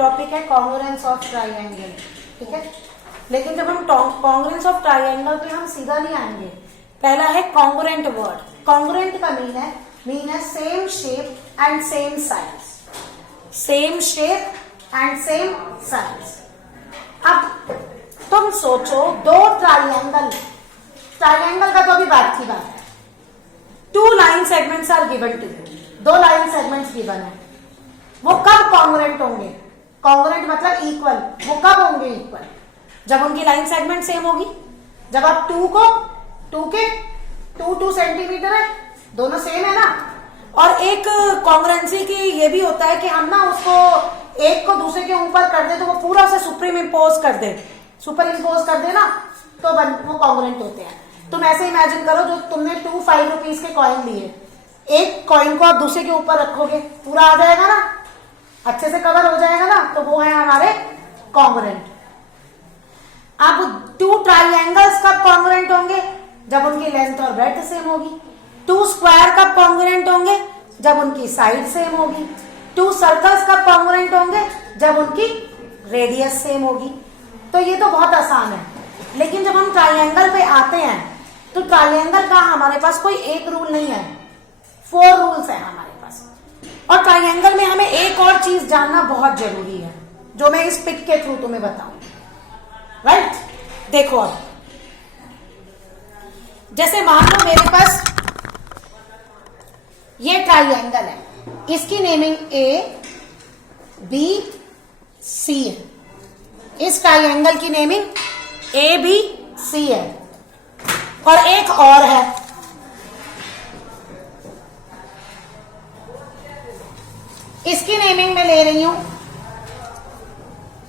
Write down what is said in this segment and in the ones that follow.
Topic है congruence of triangle, ठीक है। लेकिन जब हम कॉन्ग्रुएंस ऑफ ट्राइंगल पे हम सीधा नहीं आएंगे, पहला है कॉन्ग्रुएंट वर्ड। कॉन्ग्रुएंट का मीन है same shape and same size, same shape and same size. अब तुम सोचो दो ट्राइंगल का तो अभी बात की बात है, 2 line segments are given to you, 2 line segments given है, वो कब कॉन्ग्रुएंट होंगे? कॉन्ग्रुएंट मतलब इक्वल। वो कब होंगे इक्वल? जब उनकी लाइन सेगमेंट सेम होगी। जब आप 2 के 2 सेंटीमीटर है, दोनों सेम है ना। और एक कॉन्ग्रुएंसी की ये भी होता है कि हम ना उसको एक को दूसरे के ऊपर कर दे तो वो पूरा उसे सुपर इम्पोज कर दे ना, तो वो कॉन्ग्रुएंट होते हैं। तुम ऐसे इमेजिन करो, जो तुमने 2 5 रुपीज के कॉइन लिए, एक कॉइन को आप दूसरे के ऊपर रखोगे, पूरा आ जाएगा ना, अच्छे से कवर हो जाएगा ना, तो वो है हमारे कॉन्ग्रुएंट। अब 2 ट्राइंगल्स कब कॉन्ग्रुएंट होंगे? जब उनकी लेंथ और ब्रेड्थ सेम होगी। 2 स्क्वायर कब कॉन्ग्रुएंट होंगे? जब उनकी साइड सेम होगी। 2 सर्कल्स कब कॉन्ग्रुएंट होंगे? जब उनकी रेडियस सेम होगी। तो ये तो बहुत आसान है। लेकिन जब हम ट्राइंगल पे आते हैं तो ट्राइंगल का हमारे पास कोई एक रूल नहीं है, 4 रूल्स है हमारे पास। और ट्राइंगल में हमें एक और चीज जानना बहुत जरूरी है, जो मैं इस पिक के थ्रू तुम्हें बताऊं। राइट, देखो अब जैसे मान लो मेरे पास ये ट्राइंगल है, इसकी नेमिंग ABC है। इस ट्राइंगल की नेमिंग ABC है। और एक और है, इसकी नेमिंग मैं ले रही हूं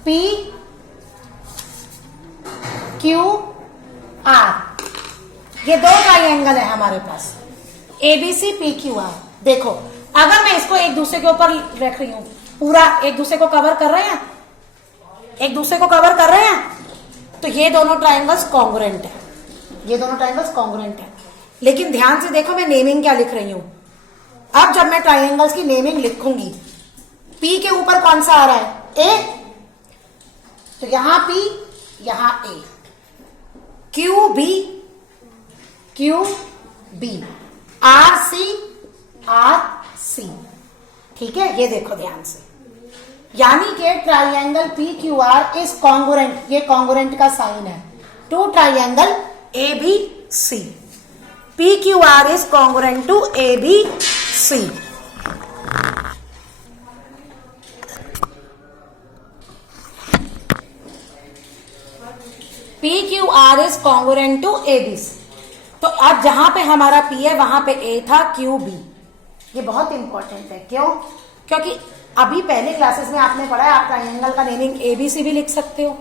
PQR। ये 2 ट्राइंगल है हमारे पास, ABC PQR। देखो अगर मैं इसको एक दूसरे के ऊपर रख रही हूं, पूरा एक दूसरे को कवर कर रहे हैं, तो ये दोनों ट्राइंगल्स कॉन्ग्रुएंट है, लेकिन ध्यान से देखो मैं नेमिंग क्या लिख रही हूं। अब जब मैं ट्राइंगल्स की नेमिंग लिखूंगी, P के ऊपर कौन सा आ रहा है? A, तो यहां P, यहां A। QB, RC, ठीक है। ये देखो ध्यान से, यानी कि ट्राइंगल PQR इज कॉन्ग्रुएंट, ये कॉन्ग्रुएंट का साइन है to triangle ABC। PQR is congruent to ABC। PQR is congruent to ABC। तो अब जहां पे हमारा P है वहां पे A था, QB। ये बहुत इंपॉर्टेंट है। क्यों? क्योंकि अभी पहले क्लासेस में आपने पढ़ा है, आप ट्राइंगल का नेमिंग ABC भी लिख सकते हो,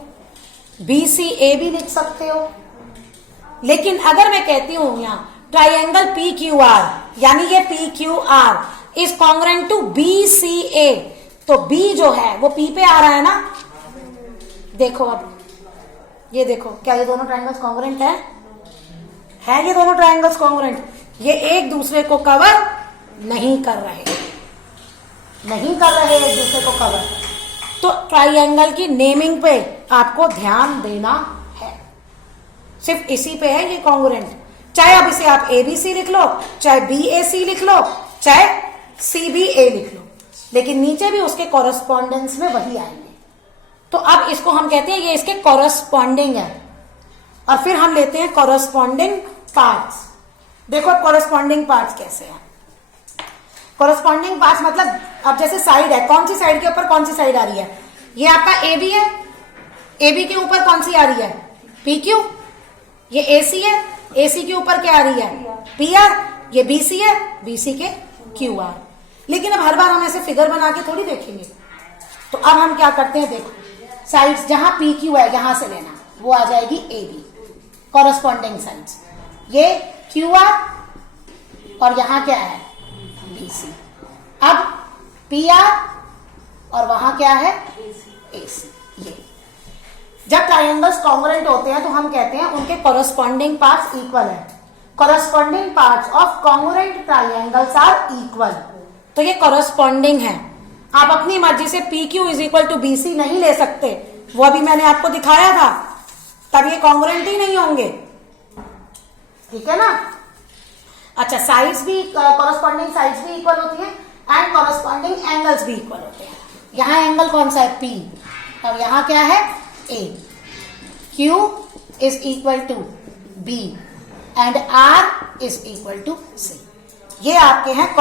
BCA भी लिख सकते हो। लेकिन अगर मैं कहती हूं यहां ट्राइंगल PQR, यानी ये PQR is congruent to BCA, तो B जो है वो P पे आ रहा है ना। देखो अब ये देखो, क्या ये दोनों ट्राइंगल्स कॉन्ग्रुएंट है? ये दोनों ट्राइंगल्स कॉन्ग्रुएंट, ये एक दूसरे को कवर नहीं कर रहे एक दूसरे को कवर। तो ट्राइंगल की नेमिंग पे आपको ध्यान देना है, सिर्फ इसी पे है ये कॉन्ग्रुएंट। चाहे अब इसे आप ABC लिख लो, चाहे BAC लिख लो, चाहे CBA लिख लो, लेकिन नीचे भी उसके कॉरेस्पॉन्डेंस में वही आएंगे। तो अब इसको हम कहते हैं ये इसके कॉरेस्पॉन्डिंग है। और फिर हम लेते हैं कॉरेस्पॉन्डिंग पार्ट्स। देखो कॉरेस्पॉन्डिंग पार्ट्स कैसे हैं। कॉरेस्पॉन्डिंग पार्ट्स मतलब अब जैसे साइड है, कौन सी साइड के ऊपर कौन सी साइड आ रही है? ये आपका AB है, AB के ऊपर कौन सी आ रही है? PQ। ये AC है, AC के ऊपर क्या आ रही है? PR। ये BC है, BC के QR। लेकिन अब हर बार हम ऐसे फिगर बना के थोड़ी देखेंगे, तो अब हम क्या करते हैं, देखो साइड्स जहां PQ है यहां से लेना, वो आ जाएगी AB, कॉरेस्पॉन्डिंग साइड्स। ये QR और यहां क्या है? BC। अब PR और वहां क्या है? AC। ये जब ट्राइंगल्स कॉन्ग्रुएंट होते हैं तो हम कहते हैं उनके कॉरेस्पॉन्डिंग पार्ट्स इक्वल है। Corresponding parts of congruent triangles are equal. तो ये कॉरेस्पॉन्डिंग है। आप अपनी मर्जी से P Q is equal to B C नहीं ले सकते, वो अभी मैंने आपको दिखाया था, तब ये कॉन्ग्रुएंट ही नहीं होंगे, ठीक है ना। अच्छा, साइड्स भी, कॉरस्पॉन्डिंग साइड्स भी इक्वल होती है एंड कॉरस्पॉन्डिंग एंगल्स भी इक्वल होते हैं। यहां एंगल कौन सा है, पी, और यहां क्या है, A. Q is equal to B and R is equal to C. ये आपके हैं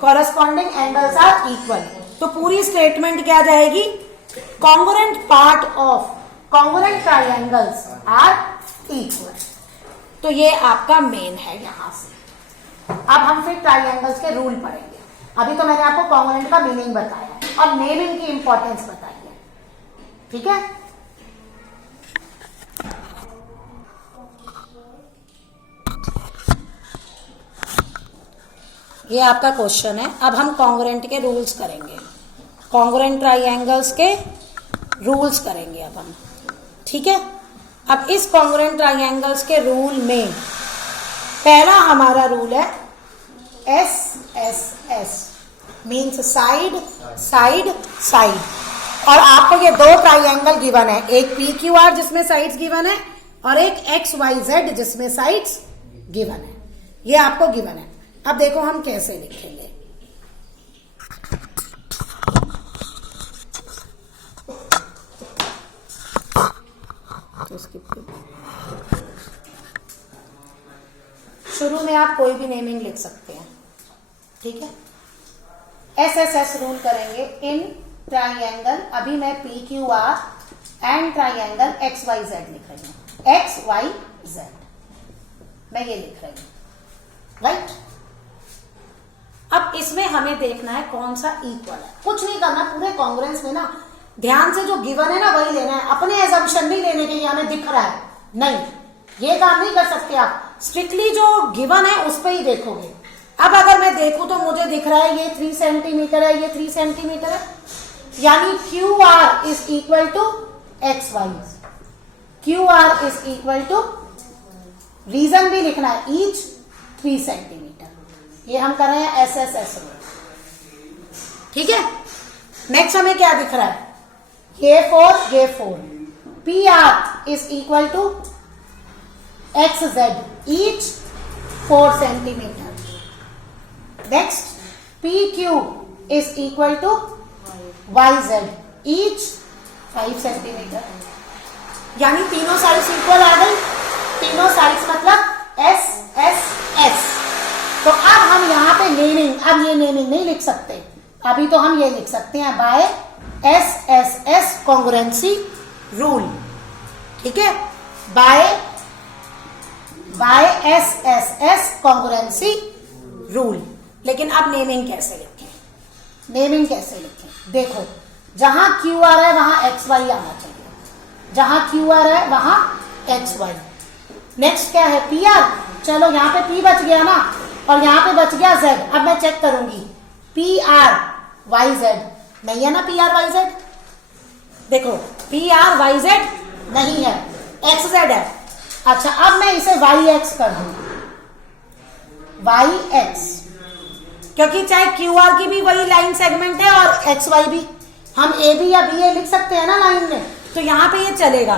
कॉरस्पॉन्डिंग एंगल्स आर इक्वल। तो पूरी स्टेटमेंट क्या जाएगी, congruent part of congruent triangles are equal. तो ये आपका मेन है यहां से। अब हम फिर ट्राइएंगल्स के रूल पढ़ेंगे। अभी तो मैंने आपको कॉन्ग्रुएंट का मीनिंग बताया है और नेमिंग की इंपॉर्टेंस बताई है, ठीक है। ये आपका क्वेश्चन है। अब हम कॉन्ग्रुएंट के रूल्स करेंगे, कॉन्ग्रुएंट ट्राइएंगल्स के रूल्स करेंगे अब हम, ठीक है। अब इस कॉन्ग्रुएंट ट्राइएंगल्स के रूल में पहला हमारा रूल है S S S, means side side side. और आपको ये दो ट्राइएंगल गिवन है, एक पी क्यू आर जिसमें साइड्स गिवन है और एक एक्स वाई जेड जिसमें साइड्स गिवन है। ये आपको गिवन है। अब देखो हम कैसे लिखेंगे। शुरू में आप कोई भी नेमिंग लिख सकते हैं, ठीक है। एस एस एस रूल करेंगे इन ट्राइएंगल, अभी मैं P Q R and triangle X Y Z लिख रही हूं, एक्स वाई जेड मैं ये लिख रही हूं, राइट। अब इसमें हमें देखना है कौन सा इक्वल है। कुछ नहीं करना, पूरे कॉन्ग्रुएंस में ना ध्यान से जो गिवन है ना वही लेना है, अपने एजम्पशन नहीं लेने के ये हमें दिख रहा है, नहीं, ये काम नहीं कर सकते आप। स्ट्रिक्टली जो गिवन है उस पर ही देखोगे। अब अगर मैं देखूं तो मुझे दिख रहा है ये 3 सेंटीमीटर है, ये 3 सेंटीमीटर है, यानी Q R is equal to X Y, Q R is equal to, reason भी लिखना है, ईच 3 सेंटीमीटर। ये हम कर रहे हैं एस एस एस रूल, ठीक है। नेक्स्ट हमें क्या दिख रहा है, ये 4 P R is equal to X Z each 4 centimetre. Next P Q is equal to Y Z each 5 centimetre. यानी तीनों साइड्स इक्वल आ गई, तीनों साइड्स मतलब एस एस एस। तो अब हम यहाँ पे नेमिंग, अब ये नेमिंग नहीं लिख सकते, अभी तो हम ये लिख सकते हैं by S S S congruency rule, ठीक है, by S S S congruency rule. लेकिन अब नेमिंग कैसे लिखें, नेमिंग कैसे लिखें, देखो जहां क्यू आर है वहां एक्स वाई आना चाहिए, जहां क्यू आर है वहां एक्स वाई। नेक्स्ट क्या है, पी आर, चलो यहाँ पे पी बच गया ना और यहाँ पे बच गया जेड। अब मैं चेक करूंगी पी आर वाई जेड, नहीं है ना पी आर वाई जेड, देखो पी आर वाई जेड नहीं है, एक्स जेड है। अच्छा, अब मैं इसे वाई एक्स कर दूं, वाई एक्स, क्योंकि चाहे क्यू आर की भी वही लाइन सेगमेंट है और एक्स वाई भी, हम ए बी या बी ए लिख सकते हैं ना लाइन में, तो यहां पे ये चलेगा।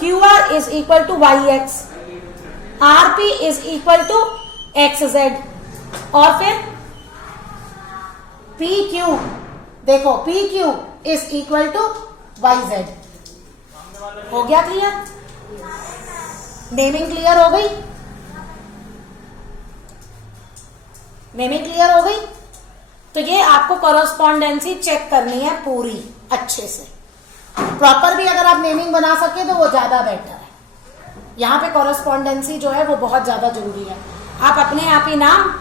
Q R is equal to Y X, R P is equal to X Z, और फिर पी क्यू, देखो P Q is equal to Y Z. हो गया क्लियर, नेमिंग क्लियर हो गई, नेमिंग क्लियर हो गई। तो ये आपको कॉरस्पॉन्डेंसी चेक करनी है पूरी अच्छे से, प्रॉपर भी अगर आप नेमिंग बना सके तो वो ज्यादा बेटर है। यहाँ पे कॉरस्पॉन्डेंसी जो है वो बहुत ज्यादा जरूरी है, आप अपने आप ही नाम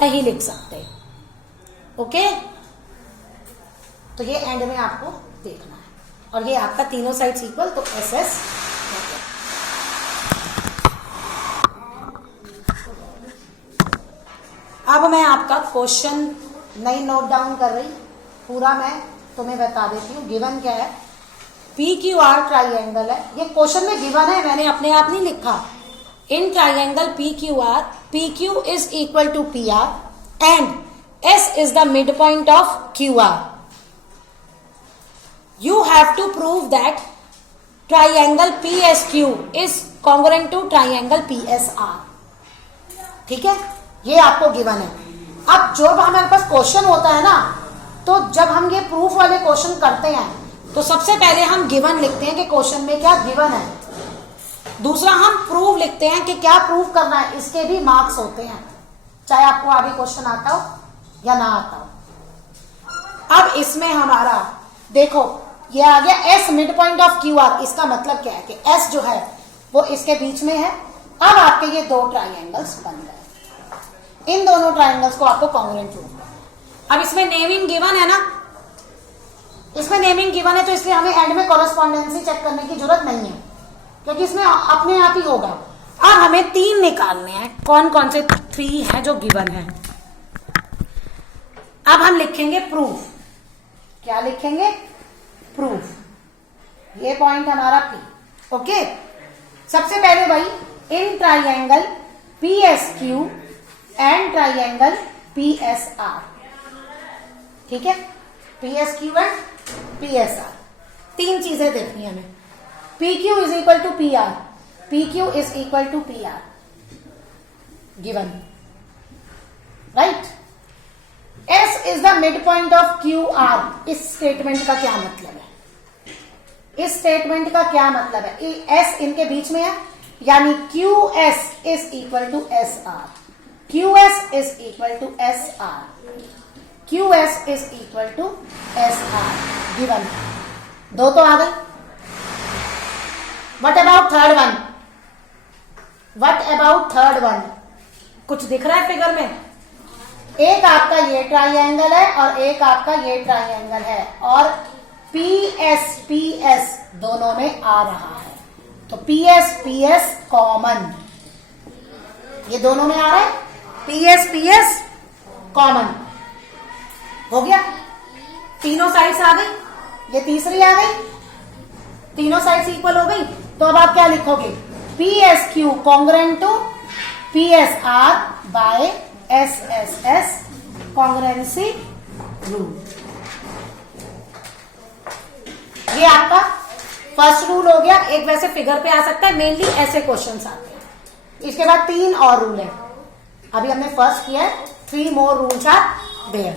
नहीं लिख सकते, ओके। तो ये एंड में आपको देखना है, और ये आपका तीनों साइड्स इक्वल, तो एस एस। अब मैं आपका क्वेश्चन नहीं नोट डाउन कर रही, पूरा मैं तुम्हें बता देती हूँ। गिवन क्या है, पी क्यू आर ट्राइएंगल है, ये क्वेश्चन में गिवन है, मैंने अपने आप नहीं लिखा। In triangle P Q R, P Q is equal to P R and S is the midpoint of QR. You have to prove that triangle PSQ is congruent to triangle PSR. ठीक है, ये आपको given है. अब जब हमारे पास question होता है ना, तो जब हम ये प्रूफ वाले क्वेश्चन करते हैं तो सबसे पहले हम गिवन लिखते हैं कि क्वेश्चन में क्या गिवन है. दूसरा हम प्रूव लिखते हैं कि क्या प्रूव करना है. इसके भी मार्क्स होते हैं, चाहे आपको आगे क्वेश्चन आता हो या ना आता हो. अब इसमें हमारा देखो ये आ गया S mid point of Q R. इसका मतलब क्या है कि S जो है वो इसके बीच में है. अब आपके ये दो ट्राइंगल्स बन गए. इन दोनों ट्राइंगल्स को आपको कॉन्ग्रुएंट प्रूव करना है. अब इसमें नेमिंग गिवन है ना, इसमें नेमिंग गिवन है तो इसलिए हमें एंड में कॉरेस्पॉन्डेंसी चेक करने की जरूरत नहीं है, क्योंकि इसमें अपने आप ही होगा. अब हमें 3 निकालने हैं. कौन कौन से 3 हैं जो गिवन है. अब हम लिखेंगे प्रूफ. क्या लिखेंगे? प्रूफ. ये पॉइंट हमारा P. ओके, सबसे पहले भाई in triangle PSQ and triangle PSR. ठीक है, PSQ एंड PSR 3 चीजें देखनी है हमें. PQ is equal to PR. PQ is equal to PR given, right. S is the mid point of QR. इस स्टेटमेंट का क्या मतलब है? इस स्टेटमेंट का क्या मतलब है? S इनके बीच में है, यानी QS is equal to SR. QS is equal to SR. QS is equal to SR given. 2 तो आ गई. What about third one? What about third one? कुछ दिख रहा है फिगर में? एक आपका ये ट्राइंगल है और एक आपका ये ट्राइंगल है, और PS दोनों में आ रहा है. तो PS कॉमन, ये दोनों में आ रहा है. PS कॉमन हो गया. तीनों साइड्स आ गई. ये तीसरी आ गई. तीनों साइड्स इक्वल हो गई. तो अब आप क्या लिखोगे? PSQ congruent to PSR by SSS congruency rule. ये आपका फर्स्ट रूल हो गया. एक वैसे फिगर पे आ सकता है, मेनली ऐसे क्वेश्चंस आते हैं. इसके बाद 3 और रूल है. अभी हमने फर्स्ट किया है. 3 more rules are there.